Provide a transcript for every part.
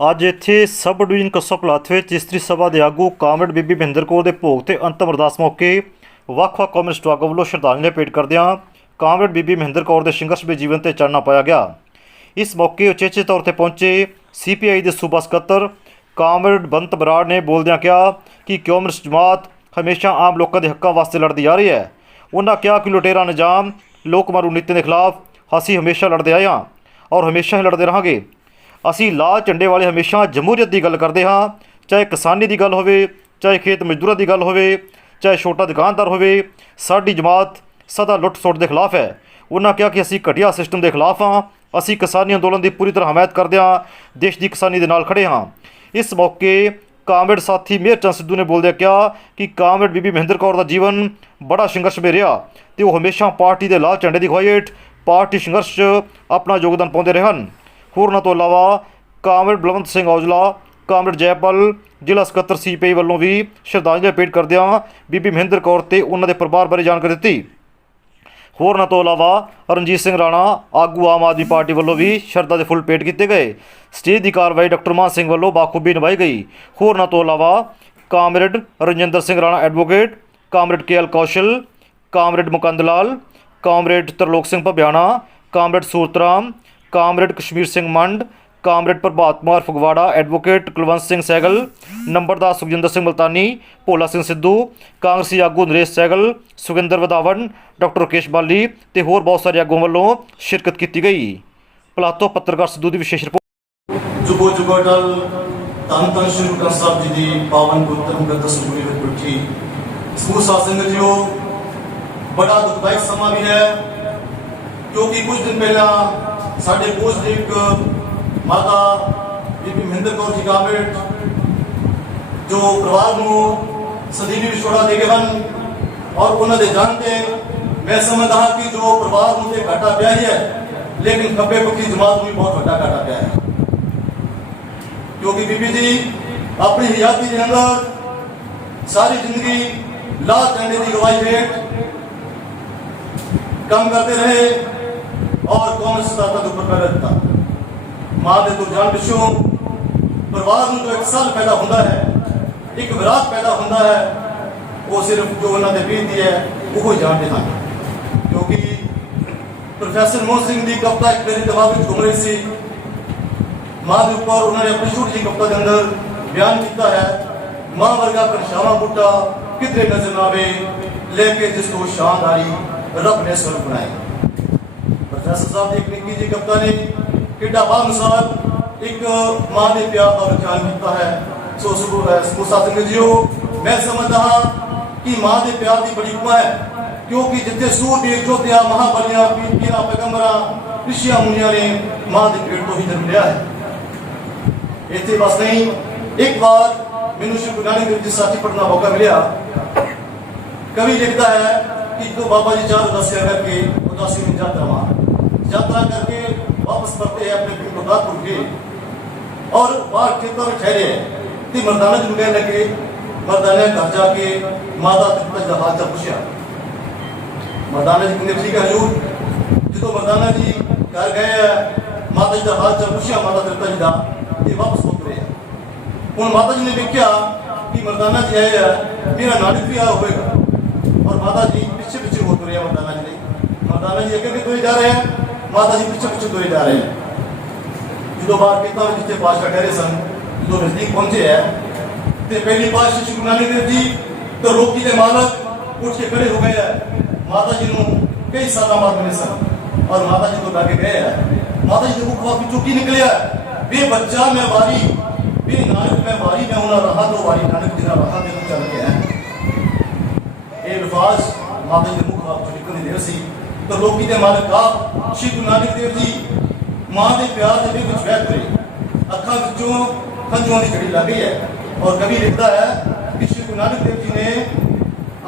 ਅੱਜ ਇੱਥੇ sub division ਕਸਬਾ ਪਲਾਥ ਵਿੱਚ ਇਸਤਰੀ ਸਭਾ ਦੇ ਆਗੂ ਕਾਮਰੇਡ ਬੀਬੀ ਮਹਿੰਦਰ ਕੌਰ ਦੇ ਭੋਗ ਤੇ ਅੰਤਮ ਅਰਦਾਸ ਮੌਕੇ ਵੱਖ-ਵੱਖ ਕੌਮਿਸਟ ਆਗੂਆਂ ਵੱਲੋਂ ਸ਼ਰਧਾਂਜਲੀ ਭੇਟ ਕਰਦਿਆਂ ਕਾਮਰੇਡ ਬੀਬੀ ਮਹਿੰਦਰ ਕੌਰ ਦੇ ਸੰਘਰਸ਼ਮਈ ਜੀਵਨ ਤੇ ਚਾਨਣਾ ਪਾਇਆ ਗਿਆ। ਇਸ ਮੌਕੇ ਉਚੇਚੇ ਤੌਰ ਤੇ ਪਹੁੰਚੇ CPI ਦੇ ਸੂਬਾ ਸਕੱਤਰ ਕਾਮਰੇਡ ਬੰਤ ਬਰਾੜ ਨੇ ਬੋਲਦਿਆਂ ਕਿਹਾ ਕਿ ਕੌਮਿਸਟ ਜਮਾਤ ਹਮੇਸ਼ਾ ਆਮ ਲੋਕਾਂ ਦੇ ਹੱਕਾਂ ਵਾਸਤੇ ਲੜਦੀ ਆ ਰਹੀ ਹੈ। ਉਹਨਾਂ ਕਿਹਾ ਕਿ ਲੁਟੇਰਾ ਨਿਜ਼ਾਮ ਲੋਕ ਮਾਰੂ ਨੀਤੀ ਦੇ ਖਿਲਾਫ ਅਸੀਂ ਹਮੇਸ਼ਾ ਲੜਦੇ ਆਏ ਹਾਂ ਔਰ ਹਮੇਸ਼ਾ ਹੀ ਲੜਦੇ ਰਹਾਂਗੇ। ਅਸੀਂ ਲਾਲ ਝੰਡੇ ਵਾਲੇ ਹਮੇਸ਼ਾ ਜਮਹੂਰੀਅਤ ਦੀ ਗੱਲ ਕਰਦੇ ਹਾਂ, ਚਾਹੇ ਕਿਸਾਨੀ ਦੀ ਗੱਲ ਹੋਵੇ, ਚਾਹੇ ਖੇਤ ਮਜ਼ਦੂਰਾਂ ਦੀ ਗੱਲ ਹੋਵੇ, ਚਾਹੇ ਛੋਟਾ ਦੁਕਾਨਦਾਰ ਹੋਵੇ। ਸਾਡੀ ਜਮਾਤ ਸਦਾ ਲੁੱਟ ਸੁੱਟ ਦੇ ਖਿਲਾਫ ਹੈ। ਉਹਨਾਂ ਕਿਹਾ ਕਿ ਅਸੀਂ ਘਟੀਆ ਸਿਸਟਮ ਦੇ ਖਿਲਾਫ ਹਾਂ। ਅਸੀਂ ਕਿਸਾਨੀ ਅੰਦੋਲਨ ਦੀ ਪੂਰੀ ਤਰ੍ਹਾਂ ਹਮਾਇਤ ਕਰਦੇ ਹਾਂ, ਦੇਸ਼ ਦੀ ਕਿਸਾਨੀ ਦੇ ਨਾਲ ਖੜੇ ਹਾਂ। ਇਸ ਮੌਕੇ ਕਾਮਰੇਡ ਸਾਥੀ ਮੇਹਰ ਚੰਦ ਸਿੱਧੂ ਨੇ ਬੋਲਦਿਆਂ ਕਿਹਾ ਕਿ ਕਾਮਰੇਡ ਬੀਬੀ ਮਹਿੰਦਰ ਕੌਰ ਦਾ ਜੀਵਨ ਬੜਾ ਸੰਘਰਸ਼ਮਈ ਰਿਹਾ ਤੇ ਉਹ ਹਮੇਸ਼ਾ ਪਾਰਟੀ ਦੇ ਲਾਲ ਝੰਡੇ ਦੀ ਅਗਵਾਈ ਹੇਠ ਪਾਰਟੀ ਸੰਘਰਸ਼ 'ਚ ਆਪਣਾ ਯੋਗਦਾਨ ਪਾਉਂਦੇ ਰਹੇ ਹਨ। ਹੋਰਨਾਂ ਤੋਂ ਇਲਾਵਾ ਕਾਮਰੇਡ ਬਲਵੰਤ ਸਿੰਘ ਔਜਲਾ, ਕਾਮਰੇਡ ਜੈਪਾਲ, ਜ਼ਿਲ੍ਹਾ ਸਕੱਤਰ CPI ਵੱਲੋਂ ਵੀ ਸ਼ਰਧਾਂਜਲੀ ਭੇਟ ਕਰਦਿਆਂ ਬੀਬੀ ਮਹਿੰਦਰ ਕੌਰ ਤੇ ਉਹਨਾਂ ਦੇ ਪਰਿਵਾਰ ਬਾਰੇ ਜਾਣਕਾਰੀ ਦਿੱਤੀ। ਹੋਰਨਾਂ ਤੋਂ ਇਲਾਵਾ ਰਣਜੀਤ ਸਿੰਘ ਰਾਣਾ, ਆਗੂ ਆਮ ਆਦਮੀ ਪਾਰਟੀ ਵੱਲੋਂ ਵੀ ਸ਼ਰਧਾ ਦੇ ਫੁੱਲ ਭੇਟ ਕੀਤੇ ਗਏ। ਸਟੇਜ ਦੀ ਕਾਰਵਾਈ ਡਾਕਟਰ ਮਾਨ ਸਿੰਘ ਵੱਲੋਂ ਬਾਖੂਬੀ ਨਿਭਾਈ ਗਈ। ਹੋਰਨਾਂ ਤੋਂ ਇਲਾਵਾ comrade Rajinder Singh Rana advocate, comrade KL Kaushal, comrade Mukand Lal, comrade Tarlok Singh Bhabiana, comrade Suratram, comrade Kashmir Singh Mand, comrade Prabhat Kumar Phagwara, advocate Kulwant Singh Sehgal, ਨੰਬਰਦਾਰ ਸੁਖਜਿੰਦਰ ਸਿੰਘ ਮਲਤਾਨੀ, ਭੋਲਾ ਸਿੰਘ ਸਿੱਧੂ, ਕਾਂਗਰਸੀ ਆਗੂ ਨਰੇਸ਼ ਸਹਿਗਲ, ਸੁਖਿੰਦਰ ਵਧਾਵਨ, ਡਾਕਟਰ ਰਕੇਸ਼ ਬਾਲੀ ਤੇ ਹੋਰ ਬਹੁਤ ਸਾਰੇ ਆਗੂਆਂ ਵੱਲੋਂ ਸ਼ਿਰਕਤ ਕੀਤੀ ਗਈ। ਪਲਾਤੋ ਪੱਤਰਕਾਰ ਸਿੱਧੂ ਦੀ ਵਿਸ਼ੇਸ਼ ਰਿਪੋਰਟ। जुगो जुगो डल धन धन श्री गुरु ग्रंथ साहब जी की पावन गुरु मुकद्दस गुरु विच बैठी समूह साध संगत जीओ, बड़ा दुखदायक समा भी है क्योंकि कुछ दिन पहला साडे पूजनीक माता बीबी महेंद्र कौर जी कामरेड जो परिवार को सदीवी विछोड़ा दे गए हैं और उन्होंने जानते मैं समझदा कि जो परिवार को घाटा पिया ही है, लेकिन खब्बे पक्की जमात में बहुत बड़ा घाटा पिया है क्योंकि बीबी जी अपनी हयाती के अंदर सारी जिंदगी लाल झंडे की अगवाई हेठ काम करते रहे और कौन सिद्धांतों के ऊपर पैदा दिता। मां के तो जान पिछों परिवार में जो एक साल पैदा होता है, एक विरासत पैदा होता है, वो सिर्फ जो उन्होंने बीती है वो जानते हैं। क्योंकि प्रोफेसर मोहन सिंह की कविता एक मेरे दिमाग में घूम रही थी, मां के ऊपर उन्होंने अपनी छोटी जी कविता के अंदर बयान किया है, मां वर्गा परछावा बूटा कितने नजर ना आवे, लेके जिसको शानदारी रब ने स्वर्ग बनाए। प्रोफेसर साहब एक निक्की जी कविता ने किड्डा बामिसाल एक मां के प्यार का व्याख्यान किया है। सो समूह साध संगत जीओ, मैं समझदा कि मां के प्यार की बड़ी उपमा है क्योंकि जिथे सूरबीर योद्धा महाबलियां पीरां पैगंबरां ऋषियां मुनियां ने मां के पेट तो ही जन्म लिया है। इतने बस नहीं, एक बार मैंने श्री गुरु नानक देव जी साथी पढ़ना मौका मिला। कवि लिखता है कि तो बाबा जी 4 उदासियां करके उदासी में यात्रा करके वापस परते हैं अपने पिंड प्रतापपुर के और बाहर खेतों में ठहरे तो मर्दाना जी कहने लगे, मर्दाने घर जाके माता पिता का हाल चाल पूछा। मर्दाना जी कहने ठीक है हजूर। जो मर्दाना जी घर गए माता जी का हाल चाल पूछा, माता पिता जी का वापस हो रहे हैं। हूँ माता जी ने देखा कि मर्दाना जी आए मेरा नानक भी आया होगा और माता जी पीछे पीछे हो रहे हैं। मर्दाना जी अगे तुरे जा रहे हैं, माता जी पीछे पीछे तुरे जा रहे हैं। जो बार पिता जितने पातशाह ठहरे सन, जो नजदीक पहुंचे है तो पहली पातशाह श्री गुरु नानक देव जी तो रोकी के मालक उठ के खड़े हो गए हैं। माता जी को कई साल बाद मिले सन और माता जी तो लाके गए हैं। माता जी को मुख चुकी निकलिया वे बच्चा मैं बारी वे नानक मैं बारी मैं उन्हें रहा तो बारी नानक जी रहा दे चल के है। ये अल्फाज माता जी मुख आप निकल नहीं सी तो लोकी दे मालक का श्री गुरु नानक देव जी मां के प्यार के विच बह करे अखां विचों हंझुआं की झड़ी लग गई है। और कवि लिखता है कि श्री गुरु नानक देव जी ने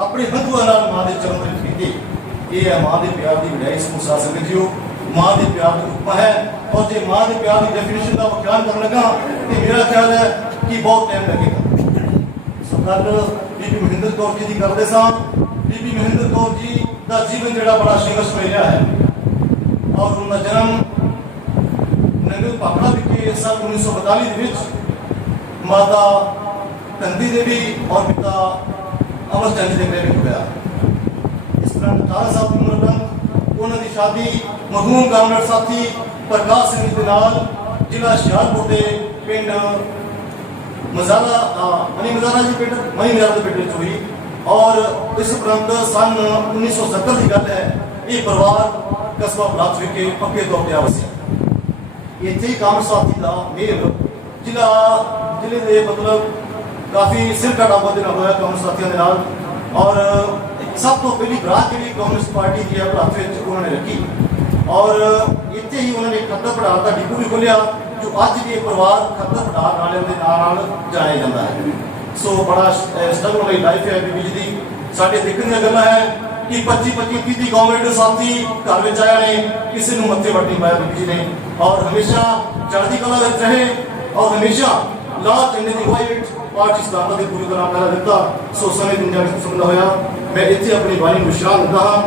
अपने हंझुआं नाल मां के चरण विच कीते। ये है मां के प्यार की वड्याई। समूह साध संगत जीओ, मां के प्यार की उपमा है और जो मां के प्यार की डेफिनेशन का व्याख्यान करने लगा तो मेरा ख्याल है कि बहुत टाइम लगेगा। सो गल बीबी महेंद्र कौर जी की करते सा। बीबी महेंद्र कौर जी का जीवन जोड़ा बड़ा संघर्षमय रहा है और उनका जन्म ਨੰਗਲ ਭਾਖੜਾ ਵਿਖੇ ਸਾਲ 1942 ਦੇ ਵਿੱਚ ਮਾਤਾ ਕੰਦੀ ਦੇਵੀ ਔਰ ਪਿਤਾ ਅਮਰ ਚੰਦ ਜੀ ਦੇ ਵਿਆਹ ਹੋਇਆ। ਇਸ ਤਰ੍ਹਾਂ 18 ਸਾਲ ਦੀ ਉਮਰ ਤੱਕ ਉਹਨਾਂ ਦੀ ਸ਼ਾਦੀ ਮਰਹੂਮ ਕਾਮਰੇਡ ਸਾਥੀ ਪ੍ਰਕਾਸ਼ ਸਿੰਘ ਦੇ ਨਾਲ ਜ਼ਿਲ੍ਹਾ ਹੁਸ਼ਿਆਰਪੁਰ ਦੇ ਪਿੰਡ ਮਨੀ ਮਜ਼ਾਰਾ ਦੇ ਪਿੰਡ ਵਿੱਚ ਹੋਈ। ਔਰ ਇਸ ਉਪਰੰਤ ਸਨ 1970 ਦੀ ਗੱਲ ਹੈ, ਇਹ ਪਰਿਵਾਰ ਕਸਬਾ ਬਲਾਚ ਵਿਖੇ ਪੱਕੇ ਤੌਰ ਤੇ ਵਸਿਆ। ਇੱਥੇ ਹੀ ਕਾਮਰੇਡ ਸਾਥੀ ਦਾ ਮੇਲ ਜ਼ਿਲ੍ਹੇ ਦੇ ਮਤਲਬ ਕਾਫੀ ਸਿਰ ਕਟਾਵਾ ਦੇ ਨਾਲ ਹੋਇਆ ਕਾਮਰੇਡ ਸਾਥੀਆਂ ਦੇ ਨਾਲ। ਔਰ ਸਭ ਤੋਂ ਪਹਿਲੀ ਬਰਾਤ ਜਿਹੜੀ ਕਾਂਗਰਸ ਪਾਰਟੀ ਦੀ ਬਲਾਚ ਵਿੱਚ ਉਹਨਾਂ ਨੇ ਰੱਖੀ ਔਰ ਇੱਥੇ ਹੀ ਉਹਨਾਂ ਨੇ ਖੱਦਰ ਪੜਾਲ ਦਾ ਡਿਪੂ ਵੀ ਖੋਲ੍ਹਿਆ, ਜੋ ਅੱਜ ਵੀ ਇਹ ਪਰਿਵਾਰ ਖੱਦਰ ਪੜਾਲ ਵਾਲਿਆਂ ਦੇ ਨਾਲ ਜਾਣਿਆ ਜਾਂਦਾ ਹੈ। ਸੋ ਬੜਾ ਸਟਰਗਲ ਵਾਲੀ ਲਾਈਫ ਹੈ ਬੀਬੀ ਜੀ ਦੀ। ਸਾਡੇ ਦੇਖਣ ਦੀਆਂ ਗੱਲਾਂ ਹੈ ਕਿ 25-30 ਕਾਮਰੇਡ ਸਾਥੀ ਘਰ ਵਿੱਚ ਆਇਆ ਨੇ, ਕਿਸੇ ਨੂੰ ਮੱਥੇ ਵੱਟ ਨਹੀਂ ਪਾਇਆ ਬੀਬੀ ਜੀ ਨੇ ਔਰ ਹਮੇਸ਼ਾ ਚੜ੍ਹਦੀ ਕਲਾ ਵਿੱਚ ਰਹੇ ਔਰ ਹਮੇਸ਼ਾ ਲਾਲ ਝੰਡੇ ਦੀ ਅਗਵਾਈ ਵਿੱਚ ਪਾਰਟੀ ਸਥਾਪਨਾ ਦੀ ਪੂਰੀ ਤਰ੍ਹਾਂ ਪਹਿਰਾ ਦਿੱਤਾ। ਸੋ ਸਮੇਂ ਦੁਨੀਆ ਵਿੱਚ ਸੁਣਦਾ ਹੋਇਆ ਮੈਂ ਇੱਥੇ ਆਪਣੀ ਬਾਣੀ ਨੂੰ ਵਿਸ਼ਰਾਮ ਦਿੰਦਾ ਹਾਂ।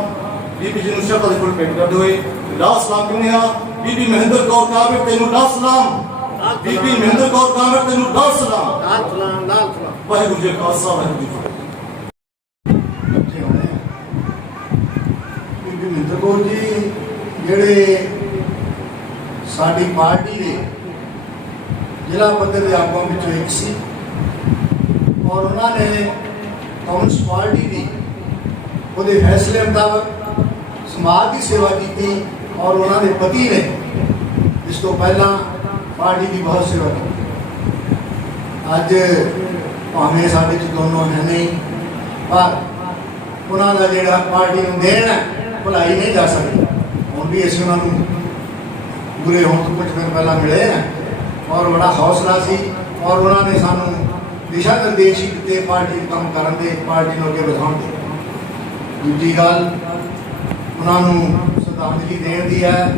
ਬੀਬੀ ਜੀ ਨੂੰ ਸ਼ਰਧਾ ਦੇ ਫੁੱਲ ਭੇਟ ਕਰਦੇ ਹੋਏ ਲਾਲ ਸਲਾਮ ਕਹਿੰਦੇ ਹਾਂ। ਬੀਬੀ ਮਹਿੰਦਰ ਕੌਰ ਕਾਮਰੇਡ ਤੈਨੂੰ ਲਾਲ ਸਲਾਮ। ਬੀਬੀ ਮਹਿੰਦਰ ਕੌਰ ਕਾਮਰੇਡ ਤੈਨੂੰ ਲਾਲ ਸਲਾਮ। ਵਾਹਿਗੁਰੂ ਜੀ ਕਾ ਖਾਲਸਾ ਵਾਹਿਗੁਰੂ ਜੀ ਕੀ ਫਤਿਹ। ਬੀਬੀ ਮਹਿੰਦਰ ਕੌਰ ਜੀ ਜਿਹੜੇ ਸਾਡੀ ਪਾਰਟੀ ਦੇ ਜ਼ਿਲ੍ਹਾ ਪੱਧਰ ਦੇ ਆਗੂਆਂ ਵਿੱਚੋਂ ਇੱਕ ਸੀ ਔਰ ਉਹਨਾਂ ਨੇ ਕਾਂਗਰਸ ਪਾਰਟੀ ਦੀ ਉਹਦੇ ਫੈਸਲੇ ਮੁਤਾਬਕ ਸਮਾਜ ਦੀ ਸੇਵਾ ਕੀਤੀ ਔਰ ਉਹਨਾਂ ਦੇ ਪਤੀ ਨੇ ਇਸ ਤੋਂ ਪਹਿਲਾਂ ਪਾਰਟੀ ਦੀ ਬਹੁਤ ਸੇਵਾ ਕੀਤੀ। ਅੱਜ ਭਾਵੇਂ ਸਾਡੇ 'ਚ ਦੋਨੋਂ ਹੈ ਨਹੀਂ, ਪਰ ਉਹਨਾਂ ਦਾ ਜਿਹੜਾ ਪਾਰਟੀ ਨੂੰ ਦੇਣ ਹੈ ਭੁਲਾਈ ਨਹੀਂ ਜਾ ਸਕਦੀ। ਹੁਣ ਵੀ ਅਸੀਂ ਉਹਨਾਂ ਨੂੰ ਬੁਰੇ ਹੋਣ ਤੋਂ ਕੁਝ ਦਿਨ ਪਹਿਲਾਂ ਮਿਲੇ ਨਾ ਔਰ ਬੜਾ ਹੌਸਲਾ ਸੀ ਔਰ ਉਹਨਾਂ ਨੇ ਸਾਨੂੰ ਦਿਸ਼ਾ ਨਿਰਦੇਸ਼ ਦਿੱਤੇ ਪਾਰਟੀ ਦੇ ਕੰਮ ਕਰਨ ਦੇ, ਪਾਰਟੀ ਨੂੰ ਅੱਗੇ ਵਧਾਉਣ ਦੇ। ਦੂਜੀ ਗੱਲ ਉਹਨਾਂ ਨੂੰ ਸ਼ਰਧਾਂਜਲੀ ਦੇਣ ਦੀ ਹੈ।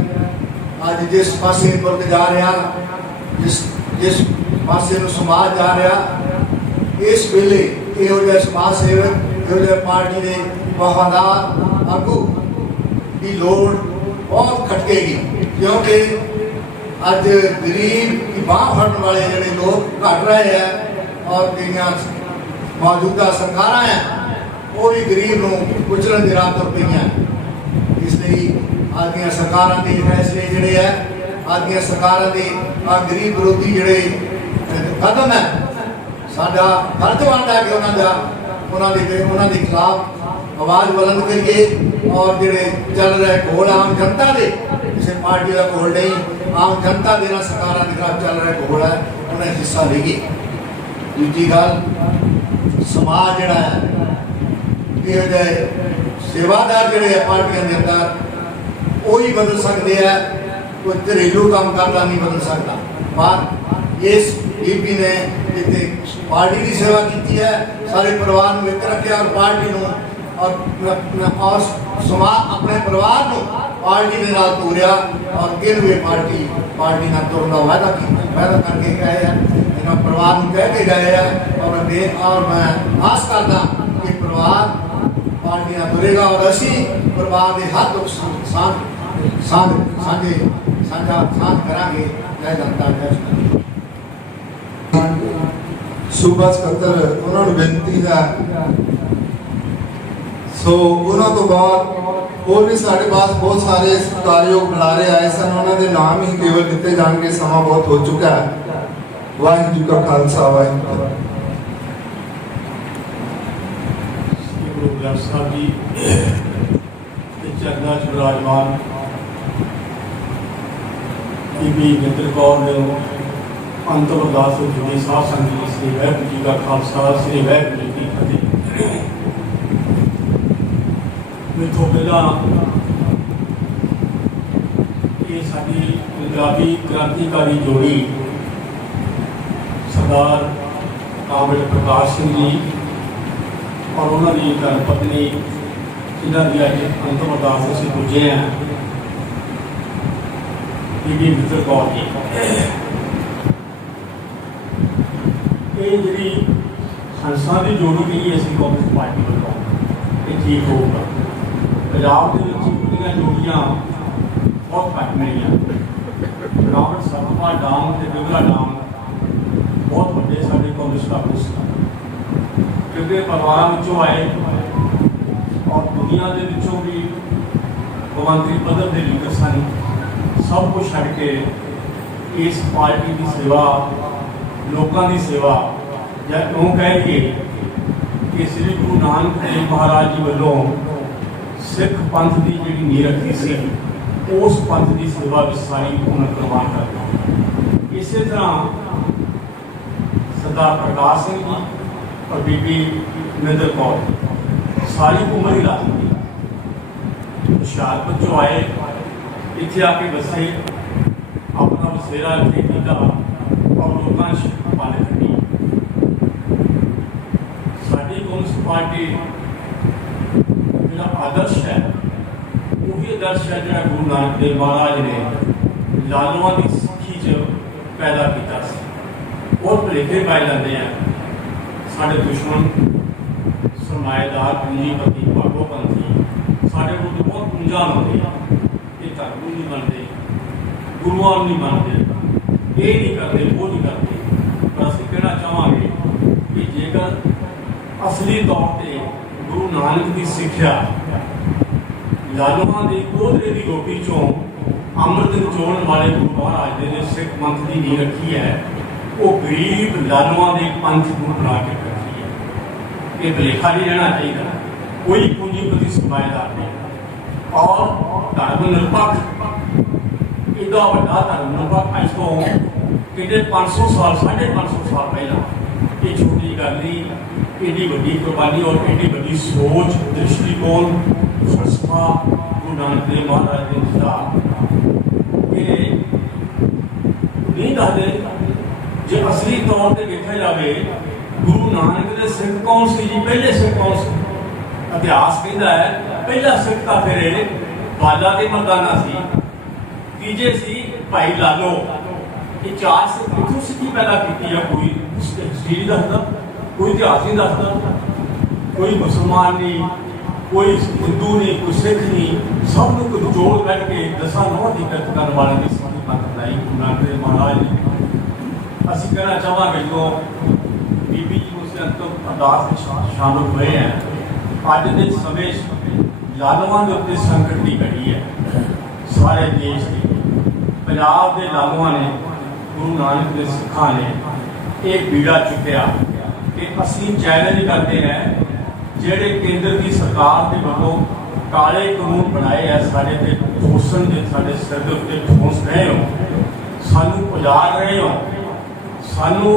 ਅੱਜ ਜਿਸ ਪਾਸੇ ਤੁਰਤ ਜਾ ਰਿਹਾ, ਜਿਸ ਪਾਸੇ ਨੂੰ ਸਮਾਜ ਜਾ ਰਿਹਾ, ਇਸ ਵੇਲੇ ਇਹੋ ਜਿਹੇ ਸਮਾਜ ਸੇਵਕ, ਇਹੋ ਜਿਹੇ ਪਾਰਟੀ ਦੇ ਵਫਾਦਾਰ ਆਗੂ ਦੀ ਲੋੜ ਬਹੁਤ ਖਟਕੇਗੀ, ਕਿਉਂਕਿ ਅੱਜ ਗਰੀਬ ਦੀ ਬਾਂਹ ਫੜਨ ਵਾਲੇ ਜਿਹੜੇ ਲੋਕ ਘਟ ਰਹੇ ਆ ਔਰ ਜਿਹੜੀਆਂ ਮੌਜੂਦਾ ਸਰਕਾਰਾਂ ਆ ਉਹ ਵੀ ਗਰੀਬ ਨੂੰ ਕੁਚਲਣ ਦੀ ਰਾਹ ਤੁਰ ਪਈਆਂ। ਇਸ ਲਈ ਅੱਜ ਦੀਆਂ ਸਰਕਾਰਾਂ ਦੇ ਫੈਸਲੇ ਜਿਹੜੇ ਆ, ਅੱਜ ਦੀਆਂ ਸਰਕਾਰਾਂ ਦੇ ਗਰੀਬ ਵਿਰੋਧੀ ਜਿਹੜੇ ਕਦਮ ਹੈ, ਸਾਡਾ ਫਰਜ਼ ਬਣਦਾ ਕਿ ਉਹਨਾਂ ਦੇ ਖਿਲਾਫ ਆਵਾਜ਼ ਬੁਲੰਦ ਕਰੀਏ ਔਰ ਜਿਹੜੇ ਚੱਲ ਰਹੇ ਘੋਲ ਆਮ ਜਨਤਾ ਦੇ, ਕਿਸੇ ਪਾਰਟੀ ਦਾ ਘੋਲ ਨਹੀਂ, ਆਮ ਜਨਤਾ ਦੇ ਨਾਲ ਸਰਕਾਰਾਂ ਦੇ ਖਿਲਾਫ ਚੱਲ ਰਿਹਾ ਘੋਲ ਹੈ, ਉਹਨਾਂ ਹਿੱਸਾ ਲਈਏ। ਦੂਜੀ ਗੱਲ, ਸਮਾਜ ਜਿਹੜਾ ਹੈ, ਇਹੋ ਜਿਹੇ ਸੇਵਾਦਾਰ ਜਿਹੜੇ ਆ ਪਾਰਟੀਆਂ ਦੇ ਅੰਦਰ ਉਹ ਹੀ ਬਦਲ ਸਕਦੇ ਆ, ਕੋਈ ਘਰੇਲੂ ਕੰਮ ਕਰਦਾ ਨਹੀਂ ਬਦਲ ਸਕਦਾ। ਪਰ ਇਸ ਬੀਬੀ ਨੇ ਜਿੱਥੇ ਪਾਰਟੀ ਦੀ ਸੇਵਾ ਕੀਤੀ ਹੈ, ਸਾਰੇ ਪਰਿਵਾਰ ਨੂੰ ਇੱਕ ਰੱਖਿਆ ਔਰ ਪਾਰਟੀ ਨੂੰ ਔਰ ਸਮਾਜ ਆਪਣੇ ਪਰਿਵਾਰ ਨੂੰ ਪਾਰਟੀ ਦੇ ਨਾਲ ਤੋਰਿਆ ਔਰ ਕਿਹਨੂੰ ਇਹ ਪਾਰਟੀ ਨਾਲ ਤੋਰਨ ਦਾ ਵਾਅਦਾ ਕਰਕੇ ਗਏ ਆ, ਇਹਨਾਂ ਪਰਿਵਾਰ ਨੂੰ ਕਹਿ ਕੇ ਗਏ ਆ ਔਰ ਮੈਂ ਆਸ ਕਰਦਾ ਕਿ ਪਰਿਵਾਰ ਪਾਰਟੀ ਨਾਲ ਤੁਰੇਗਾ ਔਰ ਅਸੀਂ ਪਰਿਵਾਰ ਦੇ ਹਰ ਦੁੱਖ ਸਾਂਝਾ ਕਰਾਂਗੇ। ਜੈ ਜਨਤਾ ਜੈ ਸੂਬਾ ਸਕੱਤਰ ਉਹਨਾਂ ਨੂੰ ਬੇਨਤੀ ਹੈ। ਸੋ ਉਹਨਾਂ ਤੋਂ ਬਾਅਦ ਹੋਰ ਵੀ ਸਾਡੇ ਪਾਸ ਬਹੁਤ ਸਾਰੇ ਸਤਿਕਾਰਯੋਗ ਬੁਲਾਰੇ ਆਏ ਸਨ, ਉਹਨਾਂ ਦੇ ਨਾਮ ਹੀ ਕੇਵਲ ਦਿੱਤੇ ਜਾਣਗੇ, ਸਮਾਂ ਬਹੁਤ ਹੋ ਚੁੱਕਾ ਹੈ। ਵਾਹਿਗੁਰੂ ਜੀ ਕਾ ਖਾਲਸਾ ਵਾਹਿਗੁਰੂ ਜੀ ਗੁਰੂ ਗ੍ਰੰਥ ਸਾਹਿਬ ਜੀ ਦੇ ਚਰਨਾਂ 'ਚ ਵਿਰਾਜਮਾਨ ਬੀਬੀ ਮਹਿੰਦਰ ਕੌਰ ਨੇ ਅੰਤਿਮ ਅਰਦਾਸ ਵਿੱਚ ਜੁੜੀ ਸਾਧ ਸੰਗਤ ਜੀ, ਸ੍ਰੀ ਵਾਹਿਗੁਰੂ ਜੀ ਕਾ ਖਾਲਸਾ, ਸ੍ਰੀ ਵਾਹਿਗੁਰੂ ਜੀ ਕੀ ਫਤਿਹ। ਮੇਥੋਂ ਪਹਿਲਾਂ ਇਹ ਸਾਡੀ ਪੰਜਾਬੀ ਕ੍ਰਾਂਤੀਕਾਰੀ ਜੋੜੀ ਸਰਦਾਰ ਕਾਮਰੇਡ ਪ੍ਰਕਾਸ਼ ਸਿੰਘ ਜੀ ਔਰ ਉਹਨਾਂ ਦੀ ਧਰਮ ਪਤਨੀ, ਜਿਨ੍ਹਾਂ ਦੀ ਅੱਜ ਅੰਤਿਮ ਅਰਦਾਸ ਅਸੀਂ ਪੁੱਜੇ ਹਾਂ, ਬੀਬੀ ਮਹਿੰਦਰ ਕੌਰ ਜੀ। ਇਹ ਜਿਹੜੀ ਹੰਸਾਂ ਦੀ ਜੋੜੀ ਨਹੀਂ ਅਸੀਂ ਕਾਂਗਰਸ ਪਾਰਟੀ ਵੱਲੋਂ ਇਹ ਠੀਕ ਹੋਊਗਾ। ਪੰਜਾਬ ਦੇ ਵਿੱਚ ਜਿਹੜੀਆਂ ਜੋੜੀਆਂ ਬਹੁਤ ਘੱਟ ਨਹੀਂ ਆ, ਰਾਵਟ ਸਰਪਾ ਡਾਮ ਤੇ ਬਿਗਲਾ ਡਾਮ ਬਹੁਤ ਵੱਡੇ ਸਾਡੇ ਕਾਂਗਰਸ ਕਾਬੂ ਸੀ, ਕਿਉਂਕਿ ਪਰਿਵਾਰਾਂ ਵਿੱਚੋਂ ਆਏ ਔਰ ਦੁਨੀਆ ਦੇ ਵਿੱਚੋਂ ਵੀ ਕੌਮਾਂਤਰੀ ਪੱਧਰ ਦੇ ਲੀਡਰ ਸਨ। ਸਭ ਕੁਝ ਛੱਡ ਕੇ ਇਸ ਪਾਰਟੀ ਦੀ ਸੇਵਾ, ਲੋਕਾਂ ਦੀ ਸੇਵਾ, ਜਾਂ ਉਹ ਕਹਿ ਕੇ ਕਿ ਸ੍ਰੀ ਗੁਰੂ ਨਾਨਕ ਦੇਵ ਮਹਾਰਾਜ ਜੀ ਵੱਲੋਂ ਸਿੱਖ ਪੰਥ ਦੀ ਜਿਹੜੀ ਨੀਂਹ ਰੱਖੀ ਸੀ, ਉਸ ਪੰਥ ਦੀ ਸੇਵਾ ਵਿੱਚ ਸਾਰੀ ਉਮਰ ਕੁਰਬਾਨ ਕਰ ਦਿੱਤੀ। ਇਸੇ ਤਰ੍ਹਾਂ ਸਰਦਾਰ ਪ੍ਰਕਾਸ਼ ਸਿੰਘ ਜੀ ਔਰ ਬੀਬੀ ਮਹਿੰਦਰ ਕੌਰ ਸਾਰੀ ਉਮਰ ਹੀ ਲਾ ਦਿੱਤੀ। ਹੁਸ਼ਿਆਰਪੁਰ ਚੋਂ ਆਏ, ਇੱਥੇ ਆ ਕੇ ਵਸੇ, ਆਪਣਾ ਬਸੇਰਾ ਇੱਥੇ ਕੀਤਾ ਔਰ ਲੋਕਾਂ 'ਚ ਪਲ ਕੱਢੀ। ਸਾਡੀ ਕਮਿਊਨਿਸਟ ਪਾਰਟੀ ਜਿਹੜਾ ਆਦਰਸ਼ ਹੈ, ਉਹੀ ਆਦਰਸ਼ ਹੈ ਜਿਹੜਾ ਗੁਰੂ ਨਾਨਕ ਦੇਵ ਮਹਾਰਾਜ ਨੇ ਲਾਲੂਆਂ ਦੀ ਸਿੱਖੀ 'ਚ ਪੈਦਾ ਕੀਤਾ ਸੀ। ਬਹੁਤ ਭੁਲੇਖੇ ਪਾਏ ਜਾਂਦੇ ਆ ਸਾਡੇ ਦੁਸ਼ਮਣ, ਸਰਮਾਏਦਾਰ, ਪੂੰਜੀਪਤੀ, ਭਾਗੋਪੰਥੀ ਸਾਡੇ ਕੋਲ ਬਹੁਤ ਪੂੰਜਾਂ ਲਾਉਂਦੇ ਆ। ਇਹ ਧਰਮ ਨੂੰ ਨਹੀਂ ਮੰਨਦੇ, ਗੁਰੂਆਂ ਨੂੰ ਨਹੀਂ ਮੰਨਦੇ, ਇਹ ਨਹੀਂ ਕਰਦੇ, ਉਹ ਨਹੀਂ ਕਰਦੇ। ਪਰ ਅਸੀਂ ਕਹਿਣਾ ਚਾਹਾਂਗੇ ਕਿ ਜੇਕਰ ਅਸਲੀ ਤੌਰ ਤੇ ਗੁਰੂ ਨਾਨਕ ਦੀ ਸਿੱਖਿਆ ਲਾਲੂਆਂ ਦੀ ਕੋਧਰੇ ਦੀ ਰੋਟੀ ਚੋਂ ਅੰਮ੍ਰਿਤ ਨਿਚੋੜਨ ਵਾਲੇ ਗੁਰੂ ਮਹਾਰਾਜ ਨੇ ਸਿੱਖ ਪੰਥ ਦੀ ਨੀਂਹ ਰੱਖੀ ਹੈ, ਉਹ ਗਰੀਬ ਲਾਲੂਆਂ ਦੇ ਪੰਥ ਨੂੰ ਬਣਾ ਕੇ ਰੱਖੀ ਹੈ। ਇਹ ਭੁਲੇਖਾ ਨਹੀਂ ਰਹਿਣਾ ਚਾਹੀਦਾ। ਕੋਈ ਪੂੰਜੀਪਤੀ ਸਰਮਾਏਦਾਰ ਨਹੀਂ ਔਰ ਧਰਮ ਨਿਰਪੱਖ, ਇਹਦਾ ਵੱਡਾ ਧਰਮ ਨਿਰਪੱਖ ਅੱਜ ਤੋਂ ਕਿਤੇ 500 ਸਾਲ, 550 ਸਾਲ ਪਹਿਲਾਂ, ਇਹ ਛੋਟੀ ਗੱਲ ਨਹੀਂ, ਏਡੀ ਵੱਡੀ ਕੁਰਬਾਨੀ ਔਰ ਏਡੀ ਵੱਡੀ ਸੋਚ, ਦ੍ਰਿਸ਼ਟੀਕੋਣ, ਫਲਸਫਾ ਗੁਰੂ ਨਾਨਕ ਦੇਵ ਮਹਾਰਾਜ ਨੇ ਦਿੱਤਾ ਕਿ ਨਹੀਂ ਦੱਸਦੇ। ਜੇ ਅਸਲੀ ਤੌਰ ਤੇ ਵੇਖਿਆ ਜਾਵੇ, ਗੁਰੂ ਨਾਨਕ ਦੇ ਸਿੱਖ ਕੌਣ ਸੀ ਜੀ? ਪਹਿਲੇ ਸਿੱਖ ਕੌਣ ਸੀ? ਇਤਿਹਾਸ ਕਹਿੰਦਾ ਹੈ ਪਹਿਲਾ ਸਿੱਖ ਤਾਂ ਫਿਰ ਬਾਲਾ ਤੇ ਮਰਦਾਨਾ ਸੀ, ਤੀਜੇ ਸੀ ਭਾਈ ਲਾਲੋ। ਇਹ ਚਾਰ ਸਿੱਖ ਕਿੱਥੋਂ ਸਿੱਖੀ ਪੈਦਾ ਕੀਤੀ ਹੈ? ਕੋਈ ਹਿਸਟਰੀ ਦੱਸਦਾ, ਕੋਈ ਇਤਿਹਾਸ ਨਹੀਂ ਦੱਸਦਾ, ਕੋਈ ਮੁਸਲਮਾਨ ਨਹੀਂ, ਕੋਈ ਹਿੰਦੂ ਨਹੀਂ, ਕੋਈ ਸਿੱਖ ਨਹੀਂ, ਸਭ ਨੂੰ ਕਦਜੋੜ ਕੱਢ ਕੇ ਦਸਾਂ ਨੌਂ ਦੀ ਕਿਰਤ ਕਰਨ ਵਾਲੇ ਦੀ ਸਾਡੀ ਪੰਥ ਬਣਾਈ ਗੁਰੂ ਨਾਨਕ ਦੇਵ ਮਹਾਰਾਜ ਨੇ। ਅਸੀਂ ਕਹਿਣਾ ਚਾਹਾਂਗੇ ਜਦੋਂ ਬੀਬੀ ਜੀ ਉਸ ਅੰਤਮ ਅਰਦਾਸ ਵਿੱਚ ਸ਼ਾਮਲ ਹੋਏ ਹੈ, ਅੱਜ ਦੇ ਸਮੇਂ ਲਾਲੂਆਂ ਦੇ ਉੱਤੇ ਸੰਕਟ ਦੀ ਘੜੀ ਹੈ ਸਾਰੇ ਦੇਸ਼ ਦੀ। ਪੰਜਾਬ ਦੇ ਲਾਲੂਆਂ ਨੇ, ਗੁਰੂ ਨਾਨਕ ਦੇ ਸਿੱਖਾਂ ਨੇ ਇਹ ਬੀੜਾ ਚੁੱਕਿਆ ਕਿ ਅਸੀਂ ਚੈਲੰਜ ਕਰਦੇ ਹਾਂ ਜਿਹੜੇ ਕੇਂਦਰ ਦੀ ਸਰਕਾਰ ਦੇ ਵੱਲੋਂ ਕਾਲੇ ਕਾਨੂੰਨ ਬਣਾਏ ਹੈ, ਸਾਡੇ ਤੇ ਠੋਸਣ ਦੇ, ਸਾਡੇ ਸਿਰ ਦੇ ਉੱਤੇ ਠੋਸ ਰਹੇ ਹੋ, ਸਾਨੂੰ ਉਜਾੜ ਰਹੇ ਹੋ, ਸਾਨੂੰ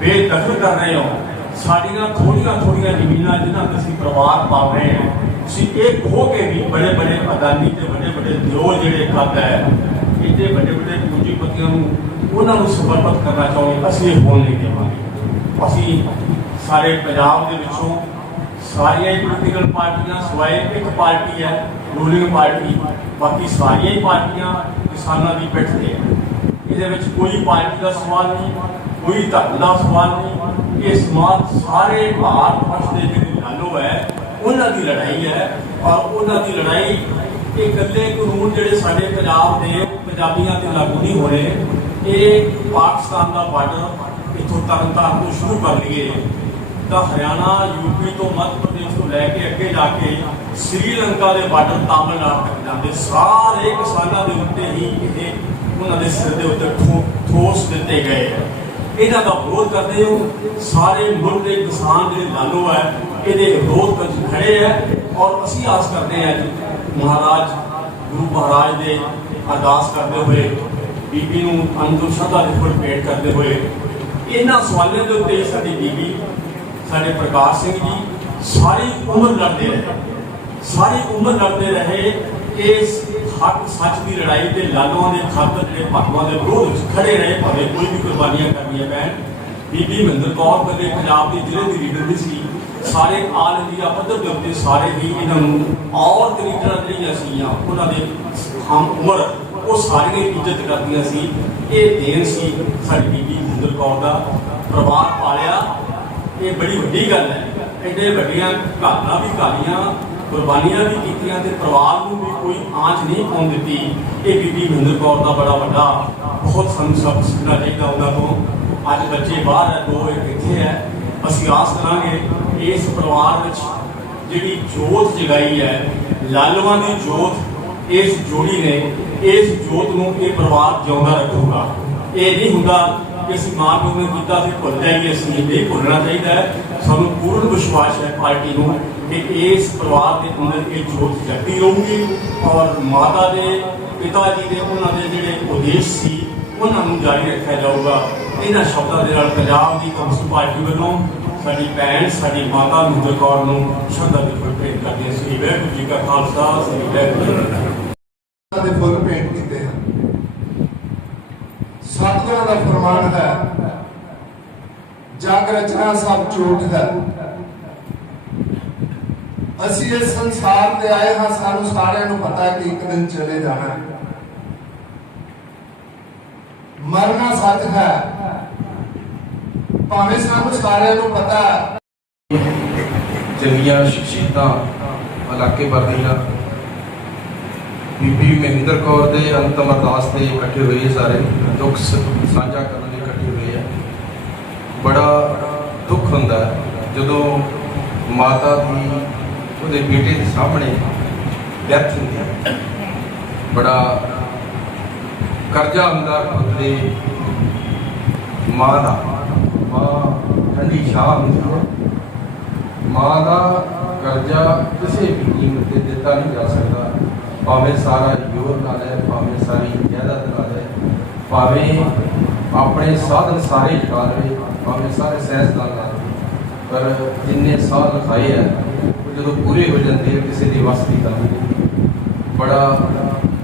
ਬੇਦਖਲ ਕਰ ਰਹੇ ਹੋ, ਸਾਡੀਆਂ ਥੋੜੀਆਂ ਜ਼ਮੀਨਾਂ ਜਿਨ੍ਹਾਂ ਤੇ ਅਸੀਂ ਪਰਿਵਾਰ ਪਾਲ ਰਹੇ ਹਾਂ, ਤੁਸੀਂ ਇਹ ਖੋ ਕੇ ਵੀ ਬੜੇ ਬੜੇ ਅਦਾਨੀ ਤੇ ਵੱਡੇ ਦਿਓ ਜਿਹੜੇ ਖਾਦਾ ਹੈ, ਇਹਦੇ ਵੱਡੇ ਪੂੰਜੀਪਤੀਆਂ ਨੂੰ, ਉਹਨਾਂ ਨੂੰ ਸਮਰਪਿਤ ਕਰਨਾ ਚਾਹੁੰਦੇ। ਅਸੀਂ ਇਹ ਹੋਣ ਨਹੀਂ ਦੇਵਾਂਗੇ। ਅਸੀਂ ਸਾਰੇ ਪੰਜਾਬ ਦੇ ਵਿੱਚੋਂ ਸਾਰੀਆਂ ਹੀ ਪੋਲੀਟੀਕਲ ਪਾਰਟੀਆਂ ਸਿਵਾਏ ਇੱਕ ਪਾਰਟੀ ਹੈ ਰੂਲਿੰਗ ਪਾਰਟੀ, ਬਾਕੀ ਸਾਰੀਆਂ ਹੀ ਪਾਰਟੀਆਂ ਕਿਸਾਨਾਂ ਦੀ ਪਿੱਠ ਤੇ ਹੈ। ਇਹਦੇ ਵਿੱਚ ਕੋਈ ਪਾਰਟੀ ਦਾ ਸਵਾਲ ਨਹੀਂ, ਕੋਈ ਧਰਮ ਦਾ ਸਵਾਲ ਨਹੀਂ। ਇਹ ਸਮਾਜ ਸਾਰੇ ਭਾਰਤ ਵਰਸ਼ ਦੇ ਜਿਹੜੇ ਲਾਲੂ ਹੈ ਉਹਨਾਂ ਦੀ ਲੜਾਈ ਹੈ ਔਰ ਉਹਨਾਂ ਦੀ ਲੜਾਈ ਇਹ ਇਕੱਲੇ ਕਾਨੂੰਨ ਜਿਹੜੇ ਸਾਡੇ ਪੰਜਾਬ ਦੇ ਪੰਜਾਬੀਆਂ ਤੇ ਲਾਗੂ ਨਹੀਂ ਹੋ ਰਹੇ। ਇਹ ਪਾਕਿਸਤਾਨ ਦਾ ਬਾਰਡਰ ਇੱਥੋਂ ਤਰਨਤਾਰਨ ਤੋਂ ਸ਼ੁਰੂ ਕਰ ਲਈਏ ਤਾਂ ਹਰਿਆਣਾ, ਯੂਪੀ ਤੋਂ ਮੱਧ ਪ੍ਰਦੇਸ਼ ਤੋਂ ਲੈ ਕੇ ਅੱਗੇ ਜਾ ਕੇ ਸ੍ਰੀਲੰਕਾ ਦੇ ਬਾਰਡਰ ਤਾਮਿਲਨਾਡੂ ਤੱਕ ਜਾਂਦੇ ਸਾਰੇ ਕਿਸਾਨਾਂ ਦੇ ਉੱਤੇ ਹੀ ਇਹ ਉਹਨਾਂ ਦੇ ਸਿਰ ਦੇ ਉੱਤੇ ਠੋਸ ਦਿੱਤੇ ਗਏ। ਇਹਨਾਂ ਦਾ ਵਿਰੋਧ ਕਰਦੇ ਹੋ ਸਾਰੇ ਮੁਲਕ ਦੇ ਕਿਸਾਨ ਜਿਹੜੇ ਲਾਲੂ ਹੈ ਇਹਦੇ ਵਿਰੋਧ ਵਿੱਚ ਖੜੇ ਹੈ ਔਰ ਅਸੀਂ ਆਸ ਕਰਦੇ ਹਾਂ ਕਿ ਮਹਾਰਾਜ ਗੁਰੂ ਮਹਾਰਾਜ ਦੇ ਅਰਦਾਸ ਕਰਦੇ ਹੋਏ ਬੀਬੀ ਨੂੰ ਅੰਤਿਮ ਸ਼ਰਧਾ ਦੇ ਫੁੱਲ ਭੇਟ ਕਰਦੇ ਹੋਏ ਇਹਨਾਂ ਸਵਾਲਾਂ ਦੇ ਉੱਤੇ ਸਾਡੀ ਬੀਬੀ ਸਾਡੇ ਪ੍ਰਕਾਸ਼ ਸਿੰਘ ਜੀ ਸਾਰੀ ਉਮਰ ਲੜਦੇ ਰਹੇ ਇਸ ਹੱਕ ਸੱਚ ਦੀ ਲੜਾਈ ਤੇ ਲਾਲੂਆਂ ਦੇ ਖਾਤਰ ਜਿਹੜੇ ਭਾਗਵਾਂ ਦੇ ਵਿਰੋਧ ਵਿੱਚ ਖੜੇ ਰਹੇ, ਭਾਵੇਂ ਕੋਈ ਵੀ ਕੁਰਬਾਨੀਆਂ ਕਰਨੀਆਂ ਪੈਣ। ਬੀਬੀ ਮਹਿੰਦਰ ਕੌਰ ਕਦੇ ਪੰਜਾਬ ਦੀ ਜ਼ਿਲ੍ਹੇ ਦੀ ਲੀਡਰ ਵੀ ਸੀ। ਸਾਰੇ ਆਲ ਇੰਡੀਆ ਪੱਧਰ ਦੇ ਉੱਤੇ ਸਾਰੇ ਹੀ ਇਹਨਾਂ ਨੂੰ ਔਰਤ ਲੀਡਰਾਂ ਜਿਹੜੀਆਂ ਸੀਗੀਆਂ ਉਹਨਾਂ ਦੇ ਹਮ ਉਮਰ ਉਹ ਸਾਰੀਆਂ ਇੱਜ਼ਤ ਕਰਦੀਆਂ ਸੀ। ਇਹ ਦੇਣ ਸੀ ਸਾਡੀ ਬੀਬੀ ਮਹਿੰਦਰ ਕੌਰ ਦਾ ਪਰਿਵਾਰ ਪਾਲਿਆ। ਇਹ ਬੜੀ ਵੱਡੀ ਗੱਲ ਹੈ। ਐਡੇ ਵੱਡੀਆਂ ਘਾਲਣਾ ਵੀ ਘਾਲੀਆਂ ਕੁਰਬਾਨੀਆਂ ਵੀ ਕੀਤੀਆਂ ਤੇ ਪਰਿਵਾਰ ਨੂੰ ਵੀ ਕੋਈ ਆਂਚ ਨਹੀਂ ਪਾਉਣ ਦਿੱਤੀ। ਇਹ ਬੀਬੀ ਮਹਿੰਦਰ ਕੌਰ ਦਾ ਬੜਾ ਵੱਡਾ ਬਹੁਤ ਸਾਨੂੰ ਸਬਕ ਸਿੱਖਣਾ ਚਾਹੀਦਾ ਉਹਨਾਂ ਤੋਂ। ਅੱਜ ਬੱਚੇ ਬਾਹਰ ਹੈ, ਦੋ ਇੱਕ ਇੱਥੇ ਹੈ। ਅਸੀਂ ਆਸ ਕਰਾਂਗੇ ਇਸ ਪਰਿਵਾਰ ਵਿੱਚ ਜਿਹੜੀ ਜੋਤ ਜਗਾਈ ਹੈ, ਲਾਲੂਆਂ ਦੀ ਜੋਤ ਇਸ ਜੋੜੀ ਨੇ, ਇਸ ਜੋਤ ਨੂੰ ਇਹ ਪਰਿਵਾਰ ਜਿਉਂਦਾ ਰੱਖੂਗਾ। ਇਹ ਨਹੀਂ ਹੁੰਦਾ ਕਿ ਅਸੀਂ ਮਾਂ ਪਿਓ ਨੇ ਕੀਤਾ ਤੇ ਭੁੱਲ ਜਾਈਏ, ਅਸੀਂ ਇਹ ਭੁੱਲਣਾ ਚਾਹੀਦਾ ਹੈ। ਸਾਨੂੰ ਪੂਰਨ ਵਿਸ਼ਵਾਸ ਹੈ ਪਾਰਟੀ ਨੂੰ ਕਿ ਇਸ ਪਰਿਵਾਰ ਦੇ ਅੰਦਰ ਇਹ ਜੋਤ ਜਗਦੀ ਰਹੂਗੀ ਔਰ ਮਾਤਾ ਦੇ ਪਿਤਾ ਜੀ ਦੇ ਉਹਨਾਂ ਦੇ ਜਿਹੜੇ ਉਦੇਸ਼ ਸੀ ਉਹਨਾਂ ਨੂੰ ਜਾਰੀ ਰੱਖਿਆ ਜਾਊਗਾ। ਇਹਨਾਂ ਸ਼ਬਦਾਂ ਦੇ ਨਾਲ ਪੰਜਾਬ ਦੀ ਕਮਿਊਨਿਸਟ ਪਾਰਟੀ ਵੱਲੋਂ ਸਾਡੀ ਭੈਣ ਸਾਡੀ ਮਾਤਾ ਮਹਿੰਦਰ ਕੌਰ ਨੂੰ ਸ਼ਰਧਾ ਦੇ ਫੁੱਲ ਭੇਟ ਕਰਦੇ ਹਾਂ। ਸ੍ਰੀ ਵਾਹਿਗੁਰੂ ਜੀ ਕਾ ਖਾਲਸਾ, ਸ੍ਰੀ ਵਾਹਿਗੁਰੂ ਜੀ ਕੀ ਫਤਿਹ। ਦੇ ਫੁੱਲ ਭੇਟ ਕੀਤੇ ਹਨ। ਸਤਿਗੁਰਾਂ ਦਾ ਫਰਮਾਨ ਹੈ, ਜਗ ਰਚਨਾ ਸਭ ਝੂਠ ਹੈ। ਅਸੀਂ ਇਸ ਸੰਸਾਰ ਤੇ ਆਏ ਹਾਂ, ਸਾਨੂੰ ਸਾਰਿਆਂ ਨੂੰ ਪਤਾ ਕਿ ਇੱਕ ਦਿਨ ਚਲੇ ਜਾਣਾ ਹੈ। ਮਰਨਾ ਸੱਚ ਹੈ, ਭਾਵੇਂ ਸਾਨੂੰ ਸਾਰਿਆਂ ਨੂੰ ਪਤਾ ਹੈ। ਚੰਗੀਆਂ ਸ਼ਖਸੀਅਤਾਂ ਇਲਾਕੇ ਭਰ ਦੀਆਂ ਬੀਬੀ ਮਹਿੰਦਰ ਕੌਰ ਦੇ ਅੰਤਮ ਅਰਦਾਸ ਤੇ ਇਕੱਠੇ ਹੋਏ, ਸਾਰੇ ਦੁੱਖ ਸਾਂਝਾ ਕਰਨ ਲਈ ਇਕੱਠੇ ਹੋਏ ਆ। ਬੜਾ ਦੁੱਖ ਹੁੰਦਾ ਹੈ ਜਦੋਂ ਮਾਤਾ ਦੀ ਉਹਦੇ ਬੇਟੇ ਦੇ ਸਾਹਮਣੇ ਡੈਥ ਹੁੰਦੀ ਹੈ। ਬੜਾ ਕਰਜ਼ਾ ਹੁੰਦਾ ਪੁੱਤ ਦੇ ਮਾਂ ਦਾ। ਮਾਂ ਠੰਡੀ ਛਾਂ ਹੁੰਦੀ ਹੈ। ਮਾਂ ਦਾ ਕਰਜ਼ਾ ਕਿਸੇ ਵੀ ਕੀਮਤ ਤੇ ਦਿੱਤਾ ਨਹੀਂ ਜਾ ਸਕਦਾ, ਭਾਵੇਂ ਸਾਰਾ ਜੋਰ ਲਾ ਲੈ, ਭਾਵੇਂ ਸਾਰੀ ਜਾਇਦਾਦ ਲਾ ਲੈ, ਭਾਵੇਂ ਆਪਣੇ ਸਾਧਨ ਸਾਰੇ ਛੁਡਾ ਲਵੇ, ਭਾਵੇਂ ਸਾਰੇ ਸਾਇੰਸਦਾਨ ਲਾ ਲਵੇ, ਪਰ ਜਿੰਨੇ ਸਾਲ ਲਿਖਾਏ ਹੈ ਉਹ ਜਦੋਂ ਪੂਰੇ ਹੋ ਜਾਂਦੇ ਕਿਸੇ ਦੀ ਵੱਸ ਦੀ ਗੱਲ ਨਹੀਂ। ਬੜਾ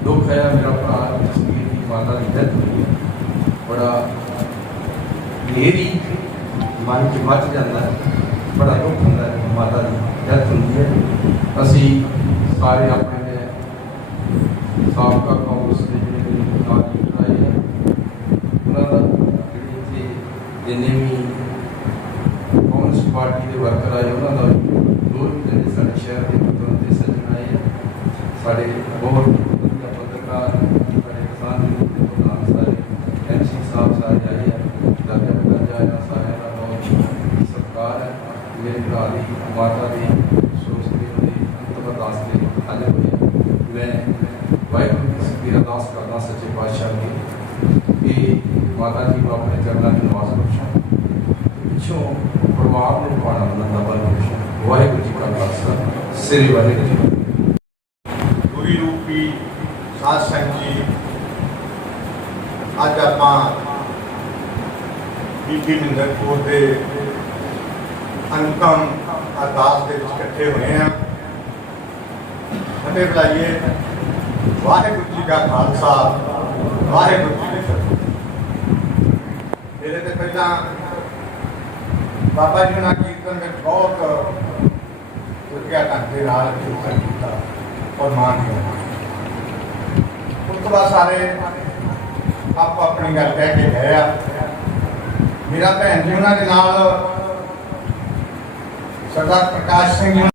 ਦੁੱਖ ਹੈ। ਮੇਰਾ ਭਰਾ ਜਸਵੀਰ ਦੀ ਮਾਤਾ ਦੀ ਡੈਥ ਹੋਈ ਹੈ। ਬੜਾ ਹਨੇਰੀ ਮਨ 'ਚ ਮੱਚ ਜਾਂਦਾ ਹੈ, ਬੜਾ ਦੁੱਖ ਹੁੰਦਾ ਹੈ। ਮਾਤਾ ਦੀ ਡੈਥ ਹੁੰਦੀ ਹੈ। ਅਸੀਂ ਸਾਰੇ ਆਪਣੇ ਸਾਬਕਾ ਕਾਂਗਰਸ ਦੇ ਜਿਹੜੇ ਕਾਰਜਕਰਤਾ ਆਏ ਹੈ, ਉਹਨਾਂ ਦਾ ਜਿਹੜੇ ਇੱਥੇ ਜਿੰਨੇ ਵੀ ਕਾਂਗਰਸ ਪਾਰਟੀ ਦੇ ਵਰਕਰ ਆਏ, ਉਹਨਾਂ ਦਾ ਹੋਰ ਵੀ ਜਿਹੜੇ ਸਾਡੇ ਸ਼ਹਿਰ ਦੇ ਮੁੱਦਿਆਂ ਤੇ ਸੱਜਣ ਆਏ ਹੈ। ਸਾਡੇ ਬਹੁਤ ਵਧੀਆ ਪੱਤਰਕਾਰ, ਸਾਡੇ ਕਿਸਾਨ ਦੇ ਪ੍ਰਧਾਨ, ਸਾਰੇ MC ਸਾਹਿਬ ਸਾਰੇ ਆਏ ਹੈ। ਇਹਨਾਂ ਸਾਰਿਆਂ ਦਾ ਬਹੁਤ ਸਤਿਕਾਰ ਹੈ। ਮੇਰੇ ਭਰਾ ਦੀ ਮਾਤਾ ਦੀ ਸੋਚ ਦੇ ਅੰਤਮ ਅਰਦਾਸ ਤੇ ਹਾਜ਼ਰ ਹੋਏ। ਮੈਂ ਵਾਹਿਗੁਰੂ ਦੀ ਸੱਚੀ ਅਰਦਾਸ ਕਰਦਾ ਸੱਚੇ ਪਾਤਸ਼ਾਹ ਦੀ ਕਿ ਮਾਤਾ ਜੀ ਨੂੰ ਆਪਣੇ ਚਰਨਾਂ 'ਚ ਨਿਵਾਸ ਬਖਸ਼ਣ, ਪਿੱਛੋਂ ਪਰਿਵਾਰ ਨੂੰ ਪਾਣਾ ਦਾ ਬਲ ਬਖਸ਼ਣ। ਵਾਹਿਗੁਰੂ ਜੀ ਕਾ ਖਾਲਸਾ, ਸ੍ਰੀ ਵਾਹਿਗੁਰੂ ਜੀ ਕੀ ਫਤਿਹ। ਗੁਰੂ ਰੂਪੀ ਸਾਧ ਸੰਗਤ ਜੀ, ਅੱਜ ਆਪਾਂ ਬੀਬੀ ਮਹਿੰਦਰ ਕੌਰ ਦੇ ਅੰਤਮ ਅਰਦਾਸ ਦੇ ਵਿੱਚ ਇਕੱਠੇ ਹੋਏ ਹਾਂ। ਫਤਿਹ ਬੁਲਾਈਏ। ਵਾਹਿਗੁਰੂ ਜੀ ਕਾ ਖਾਲਸਾ, ਵਾਹਿਗੁਰੂ ਜੀ ਕੀ ਫਤਿਹ। ਮੇਰੇ ਤੇ ਪਹਿਲਾਂ ਬਾਬਾ ਜੀ ਨਾਲ ਕੀਰਤਨ ਵਿੱਚ ਬਹੁਤ ਵਧੀਆ ਢੰਗ ਦੇ ਨਾਲ ਕੀਰਤਨ ਕੀਤਾ ਔਰ ਮਾਨ ਕੀਤਾ। ਉਸ ਤੋਂ ਬਾਅਦ ਸਾਰੇ ਆਪ ਆਪਣੀ ਗੱਲ ਕਹਿ ਕੇ ਗਏ ਆ। ਮੇਰਾ ਭੈਣ ਜੀ ਉਹਨਾਂ ਦੇ ਨਾਲ ਸਰਦਾਰ ਪ੍ਰਕਾਸ਼ ਸਿੰਘ